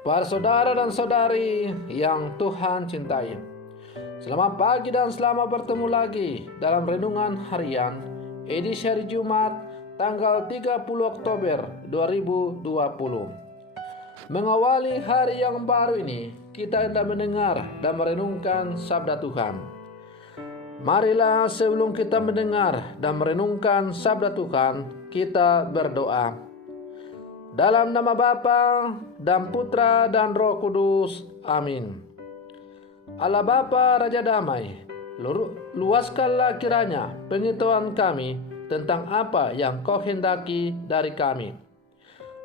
Para saudara dan saudari yang Tuhan cintai, selamat pagi dan selamat bertemu lagi dalam Renungan Harian edisi hari Jumat tanggal 30 Oktober 2020. Mengawali hari yang baru ini, kita hendak mendengar dan merenungkan sabda Tuhan. Marilah sebelum kita mendengar dan merenungkan sabda Tuhan, kita berdoa. Dalam nama Bapa dan Putra dan Roh Kudus. Amin. Allah Bapa Raja Damai, luaskanlah kiranya pengetahuan kami tentang apa yang Kau hendaki dari kami.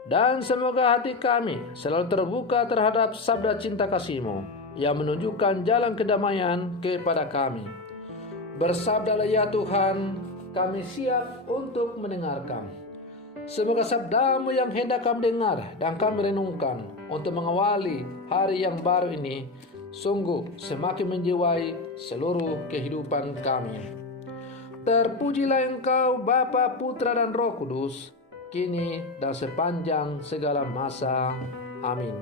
Dan semoga hati kami selalu terbuka terhadap sabda cinta kasih-Mu yang menunjukkan jalan kedamaian kepada kami. Bersabdalah ya Tuhan, kami siap untuk mendengarkan. Semoga sabda-Mu yang hendak kami dengar dan kami renungkan untuk mengawali hari yang baru ini sungguh semakin menjiwai seluruh kehidupan kami. Terpujilah Engkau Bapa, Putra dan Roh Kudus, kini dan sepanjang segala masa. Amin.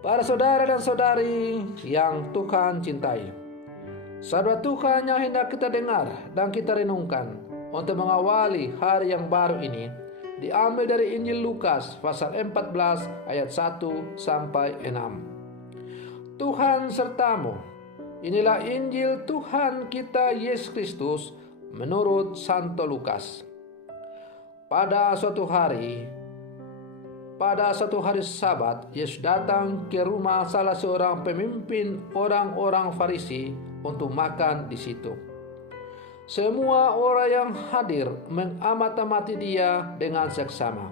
Para saudara dan saudari yang Tuhan cintai, sabda Tuhan yang hendak kita dengar dan kita renungkan untuk mengawali hari yang baru ini diambil dari Injil Lukas pasal 14 ayat 1 sampai 6. Tuhan sertamu. Inilah Injil Tuhan kita Yesus Kristus menurut Santo Lukas. Pada suatu hari Sabat, Yesus datang ke rumah salah seorang pemimpin orang-orang Farisi untuk makan di situ. Semua orang yang hadir mengamati dia dengan seksama.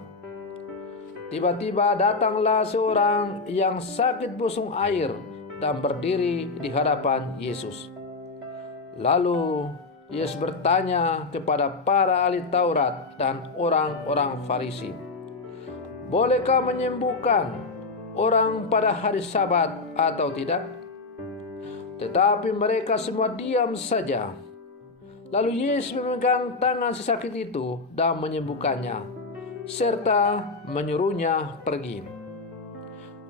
Tiba-tiba datanglah seorang yang sakit busung air dan berdiri di hadapan Yesus. Lalu Yesus bertanya kepada para ahli Taurat dan orang-orang Farisi, "Bolehkah menyembuhkan orang pada hari Sabat atau tidak?" Tetapi mereka semua diam saja. Lalu Yesus memegang tangan si sakit itu dan menyembuhkannya, serta menyuruhnya pergi.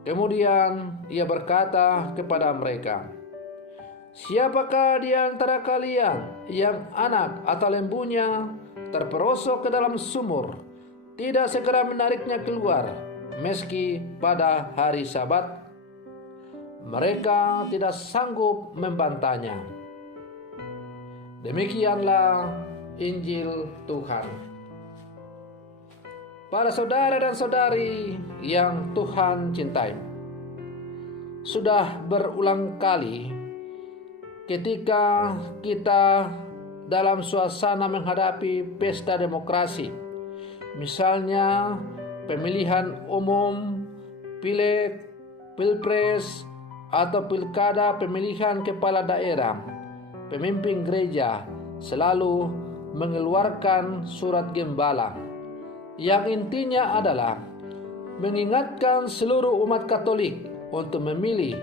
Kemudian ia berkata kepada mereka, "Siapakah di antara kalian yang anak atau lembunya terperosok ke dalam sumur, tidak segera menariknya keluar meski pada hari Sabat?" Mereka tidak sanggup membantahnya. Demikianlah Injil Tuhan. Para saudara dan saudari yang Tuhan cintai, sudah berulang kali ketika kita dalam suasana menghadapi pesta demokrasi, misalnya pemilihan umum, pileg, pilpres, atau pilkada pemilihan kepala daerah, pemimpin gereja selalu mengeluarkan surat gembala yang intinya adalah mengingatkan seluruh umat Katolik untuk memilih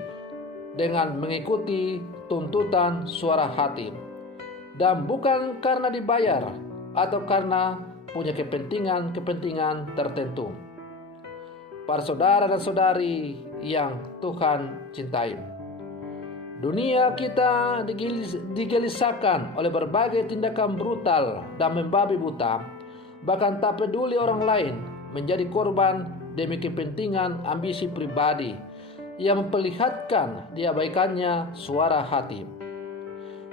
dengan mengikuti tuntutan suara hati dan bukan karena dibayar atau karena punya kepentingan tertentu. Para saudara dan saudari yang Tuhan cintai, dunia kita digelisahkan oleh berbagai tindakan brutal dan membabi buta, bahkan tak peduli orang lain menjadi korban demi kepentingan ambisi pribadi yang memperlihatkan diabaikannya suara hati.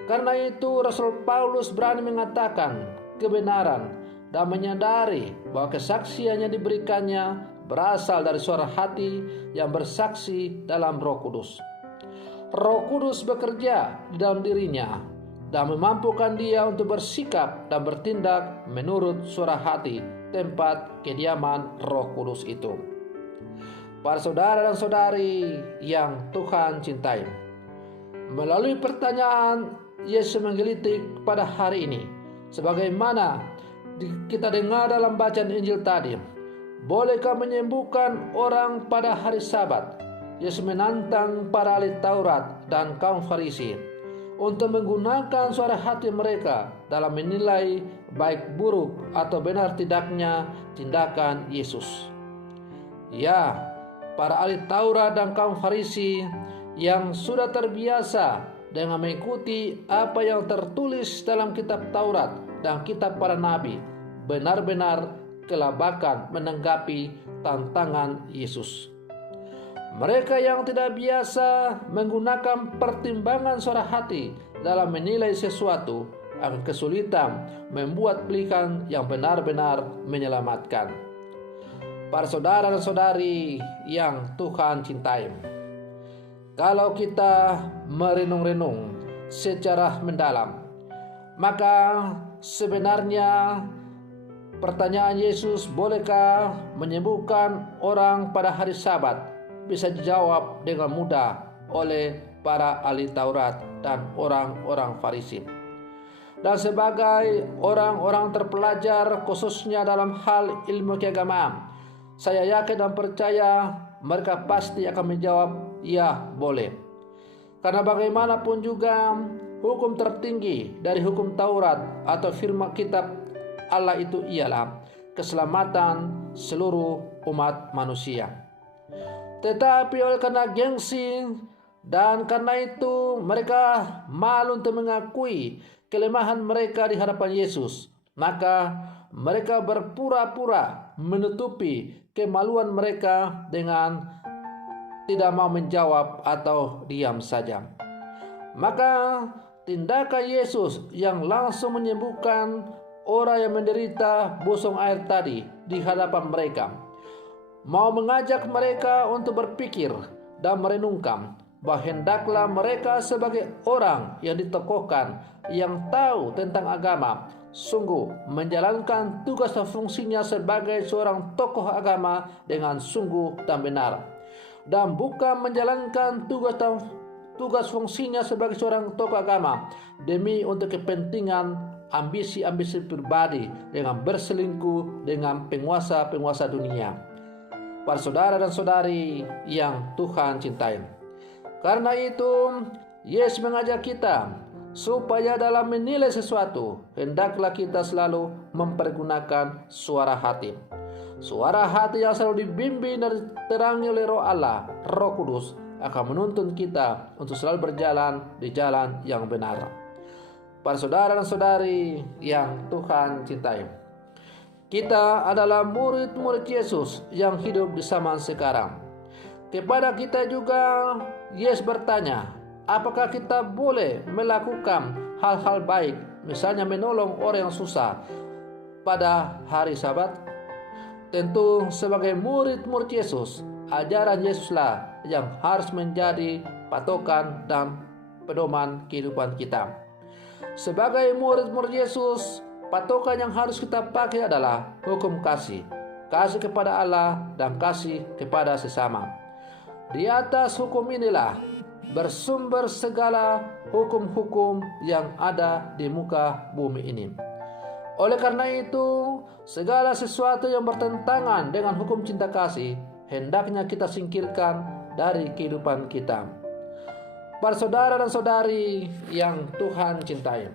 Karena itu Rasul Paulus berani mengatakan kebenaran dan menyadari bahwa kesaksiannya diberikannya berasal dari suara hati yang bersaksi dalam Roh Kudus. Roh Kudus bekerja di dalam dirinya dan memampukan dia untuk bersikap dan bertindak menurut suara hati tempat kediaman Roh Kudus itu. Para saudara dan saudari yang Tuhan cintai, melalui pertanyaan Yesus menggelitik pada hari ini, sebagaimana kita dengar dalam bacaan Injil tadi, bolehkah menyembuhkan orang pada hari Sabat? Yesus menantang para ahli Taurat dan kaum Farisi untuk menggunakan suara hati mereka dalam menilai baik buruk atau benar tidaknya tindakan Yesus. Ya, para ahli Taurat dan kaum Farisi yang sudah terbiasa dengan mengikuti apa yang tertulis dalam kitab Taurat dan kitab para nabi, benar-benar kelabakan menanggapi tantangan Yesus. Mereka yang tidak biasa menggunakan pertimbangan suara hati dalam menilai sesuatu akan kesulitan membuat pilihan yang benar-benar menyelamatkan. Para saudara dan saudari yang Tuhan cintai, kalau kita merenung-renung secara mendalam, maka sebenarnya pertanyaan Yesus, bolehkah menyembuhkan orang pada hari Sabat, bisa dijawab dengan mudah oleh para ahli Taurat dan orang-orang Farisi. Dan sebagai orang-orang terpelajar khususnya dalam hal ilmu keagamaan, saya yakin dan percaya mereka pasti akan menjawab, ya boleh. Karena bagaimanapun juga hukum tertinggi dari hukum Taurat atau firman kitab Allah itu ialah keselamatan seluruh umat manusia. Tetapi oleh karena gengsi dan karena itu mereka malu untuk mengakui kelemahan mereka di hadapan Yesus, maka mereka berpura-pura menutupi kemaluan mereka dengan tidak mau menjawab atau diam saja. Maka tindakan Yesus yang langsung menyembuhkan orang yang menderita busung air tadi di hadapan mereka, mau mengajak mereka untuk berpikir dan merenungkan bahwa hendaklah mereka sebagai orang yang ditokohkan, yang tahu tentang agama, sungguh menjalankan tugas dan fungsinya sebagai seorang tokoh agama dengan sungguh dan benar, dan bukan menjalankan tugas fungsinya sebagai seorang tokoh agama demi untuk kepentingan ambisi-ambisi pribadi dengan berselingkuh dengan penguasa-penguasa dunia. Para saudara dan saudari yang Tuhan cintai, karena itu Yesus mengajak kita supaya dalam menilai sesuatu hendaklah kita selalu mempergunakan suara hati. Suara hati yang selalu dibimbing dan diterangi oleh Roh Allah, Roh Kudus, akan menuntun kita untuk selalu berjalan di jalan yang benar. Para saudara dan saudari yang Tuhan cintai, kita adalah murid-murid Yesus yang hidup di zaman sekarang. Kepada kita juga Yesus bertanya, apakah kita boleh melakukan hal-hal baik, misalnya menolong orang yang susah pada hari Sabat? Tentu sebagai murid-murid Yesus, ajaran Yesuslah yang harus menjadi patokan dan pedoman kehidupan kita. Sebagai murid-murid Yesus, patokan yang harus kita pakai adalah hukum kasih. Kasih kepada Allah dan kasih kepada sesama. Di atas hukum inilah bersumber segala hukum-hukum yang ada di muka bumi ini. Oleh karena itu, segala sesuatu yang bertentangan dengan hukum cinta kasih hendaknya kita singkirkan dari kehidupan kita. Para saudara dan saudari yang Tuhan cintai,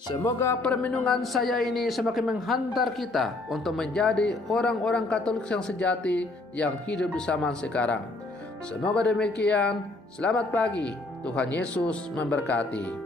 semoga permenungan saya ini semakin menghantar kita untuk menjadi orang-orang Katolik yang sejati yang hidup di zaman sekarang. Semoga demikian. Selamat pagi. Tuhan Yesus memberkati.